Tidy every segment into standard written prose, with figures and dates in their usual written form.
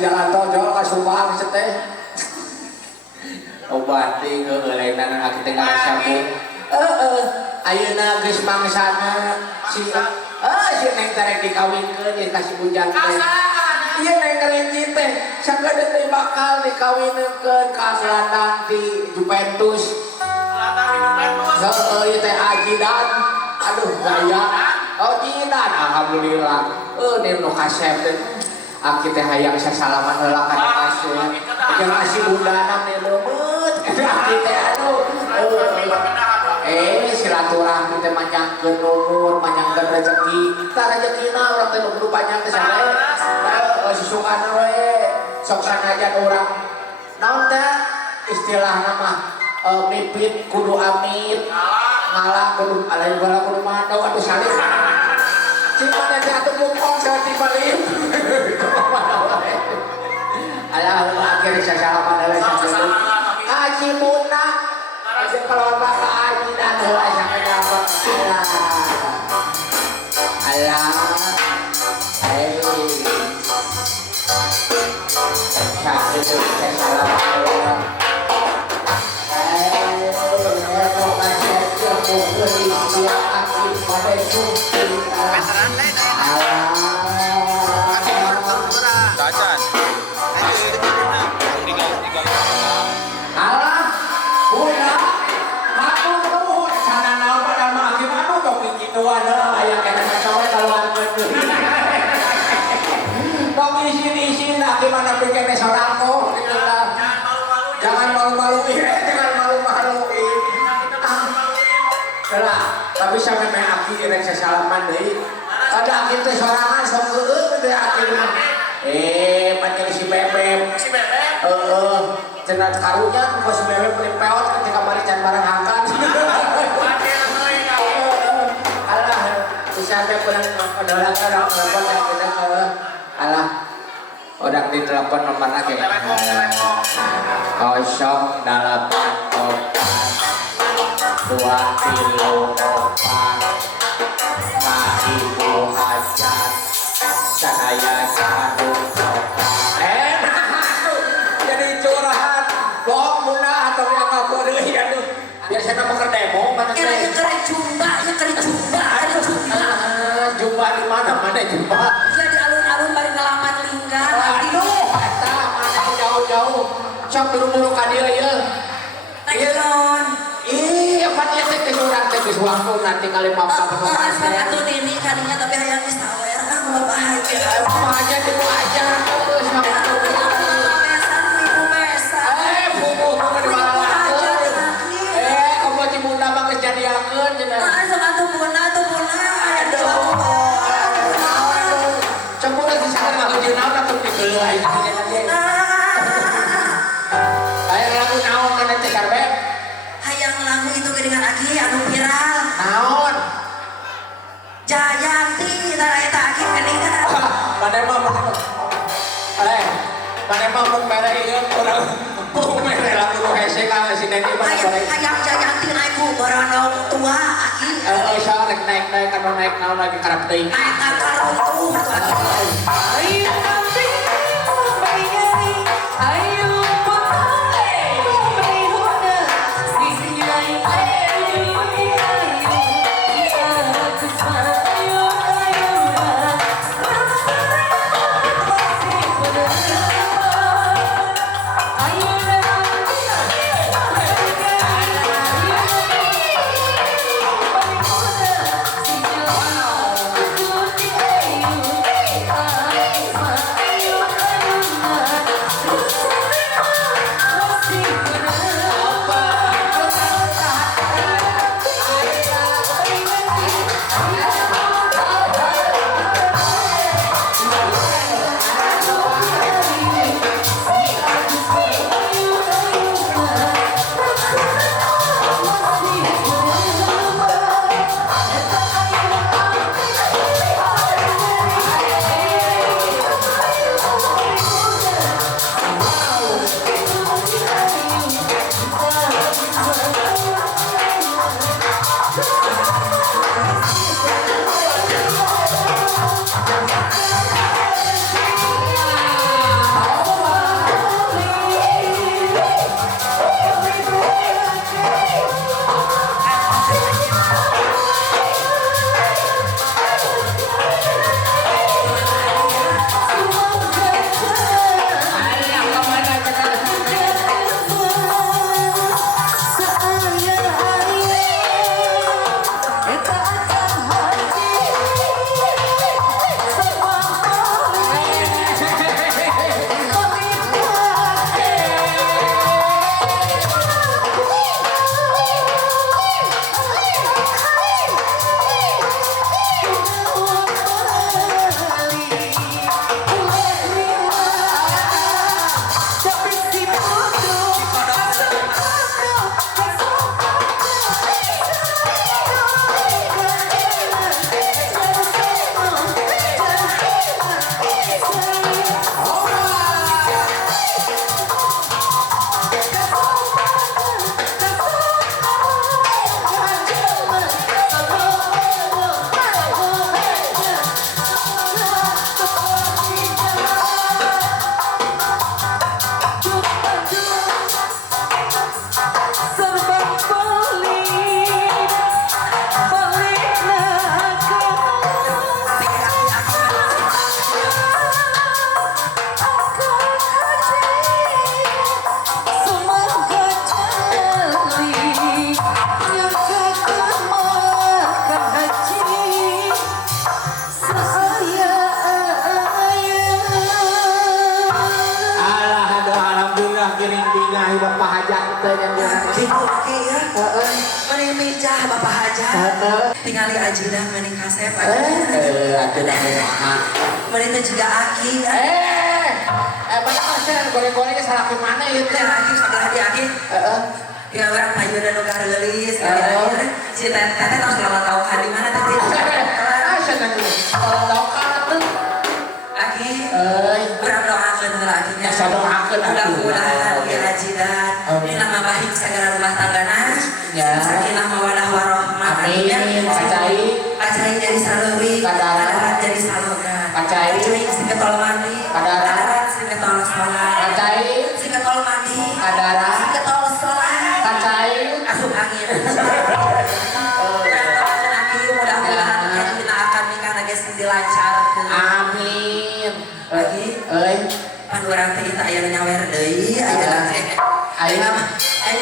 Jalan tol jauh ke Subang seteh obati ngeulenan aki teh ngasabung ayeuna geus mangsana si neng tarek dikawinkeun jeung kasih bujang teh ieu neng Renji teh sakeudeut teh bakal dikawinkeun ka gelandang di Juventus ieu teh Ajidan aduh gaya Jidan alhamdulillah nu kasep teh aki teh hayang sasalaman heula kana kasih jeung kasih bundanan teh leumeut aki teh aduh silaturahmi teh manjangkeun umur manjangkeun rezeki tah rezekina urang teh nu kudu panjang teh sare susukan we sok sanajan urang naon teh istilahna mah mipit kudu amit ngalah kudu alay bala kudu mandau atuh salih cuma teh atuh mukong saeutik balik alah akhirnya sasalaman heula saeutik Haji Muna jeung kelompok Haji dan heula sampai dapat alah saeutik sasalaman heula diisiin lah gimana bikinnya seorang kok gitu lah. Jangan malu-maluin, jangan malu-maluin. Lah, tapi sampe main aki rek sesalaman deui. Ada aki teh sorangan sok heueuh teh aki mah. Pancen si Bebek. Si Bebek? Heeh. Cenah karunya ku si Bebek beli peot ketika bari can bareng hangkan. Alah, bisa teh pernah nodolak orang telepon yang kita alah. Udah ditelepon nomornya kayak 084 2 kilo 4 Kak Ibu Hajat Sanaya Sadung jadi curhat bohong muna atau yang ngaku deh ya tuh biasanya mau demo mana teh ya keren jumba jumba di mana jumba ya di alun-alun bari ngalaman linggar aduh eta mana jauh-jauh sok buru-buru ka dieu ieu Teknon apa dia teh kesuran teh geus waktu nanti kali papa orang atuh dini kadinya tapi hayang geus tawer mau bahagia apa aja tipu aja terus sama kamu cimunda mah kejadiakeun cenah sama tuh puna cemburu disakan mah jeung naon atuh digeuleuh aya lagu naon kana teh Sarbe hayang lagu itu geuningan Agi anu viral naon Jayanti tah eta Agi geuningan Mana mau mere ieu urang mere lagu nu hese ka si Neni mah hayang Jayanti naik ku baranau tua Agi sok rek naik kana naik naon lagi karep teuing naik akar runtuh ayo nanti bayari ayo giring bingah bapak hajat teh yang dia. Gitu oke ya. Mending mijah Bapak Haja. Tinggali ajudan mending kasep aja. Atuh dah kumaha. Mending teh juga Aki ya. Banyak masih goreng-gorengnya salah ke mana ya teh? Teh Aki sebelah di Aki. Ya orang payu dan udah gelis kali si teteh tahu selalu tahu kan di mana tadi. Senang tahu kan tuh. Aki. Urang doakeun heula Aki. Ya sadoakeun mudah-mudahan ya ajidan. Ini lama baik segala rumah tanggana. Sakinah mawadah warohmah. Amin. Pacai jadi saleuwi, kadarat jadi salogan. Pacai si ketol mandi, kadarat si ketol sholat. Pacai si ketol mandi, kadarat si ketol sholat. Pacai asup angin. Mudah-mudahan Aki mudah-mudahan kita akan nikah geus dilancarkeun. Amin. Lagi, pan urang teh kita aya nyawer deui, aya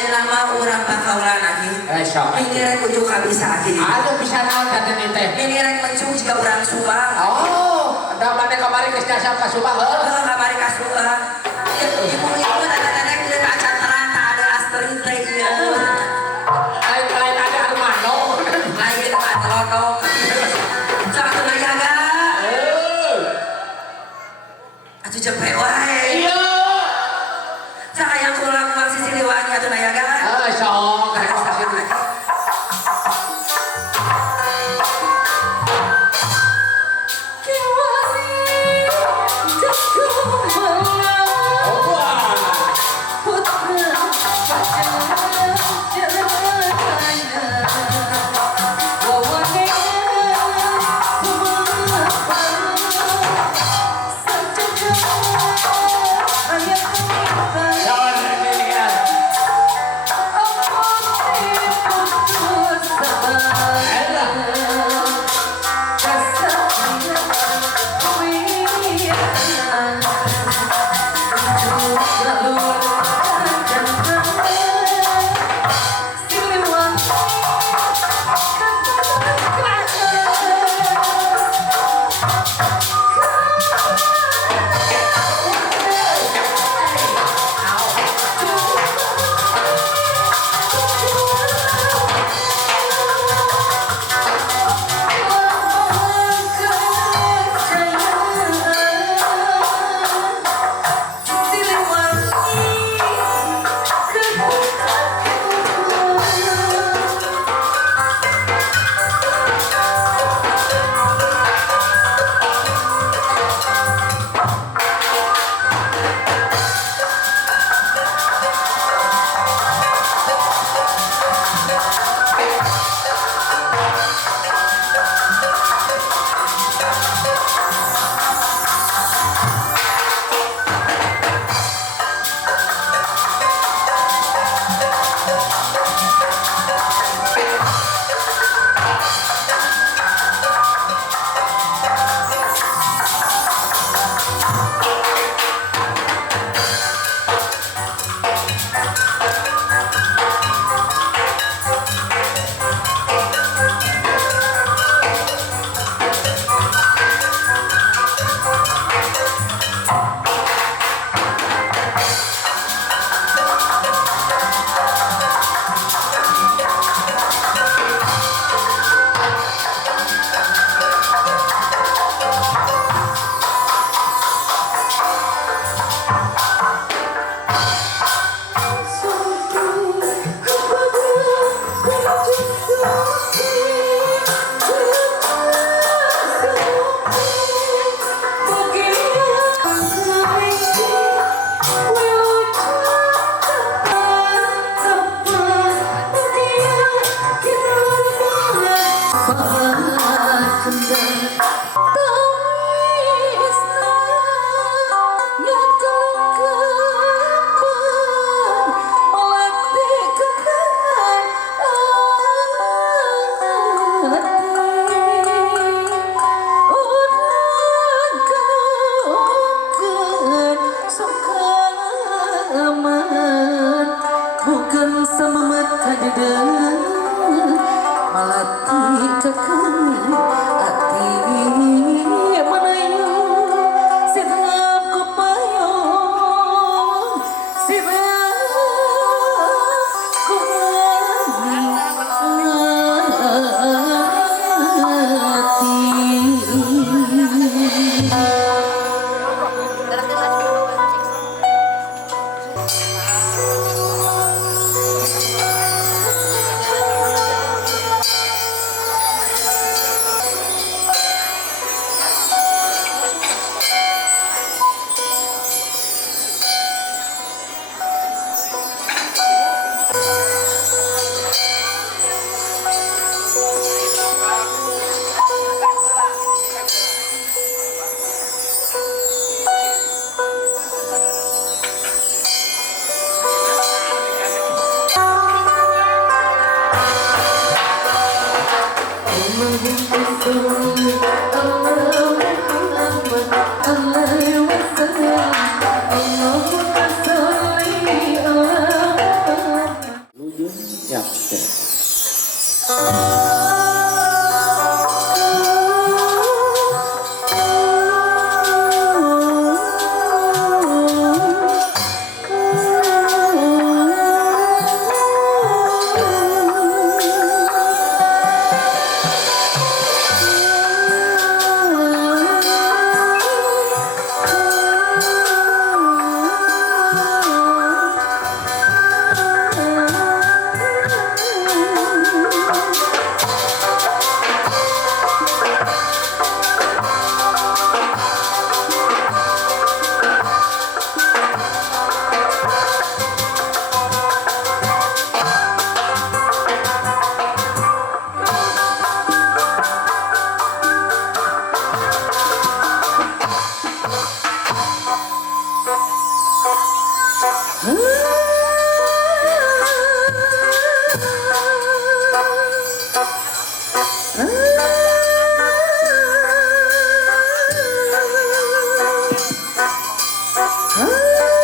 nama urang pakaulan Aki. Ini rek ujuk kabisa Aki. Aduh bisa naon teh teh. Ini rek mencung jika urang Subang. Da mane kamari geus jasa ka Subang heuh. Kamari ka Subang. Ibu-ibu nenek-nenek di acara teranta ada Astrid teh ieu. Lain ada Armando. Lain ada Lono. Satu nayaga. Atuh jepe wae. Iya. Sayang pulang Bang Sisi Liwangi atuh nayaga. Sok ka stasiun. Si Lujur siap. Ah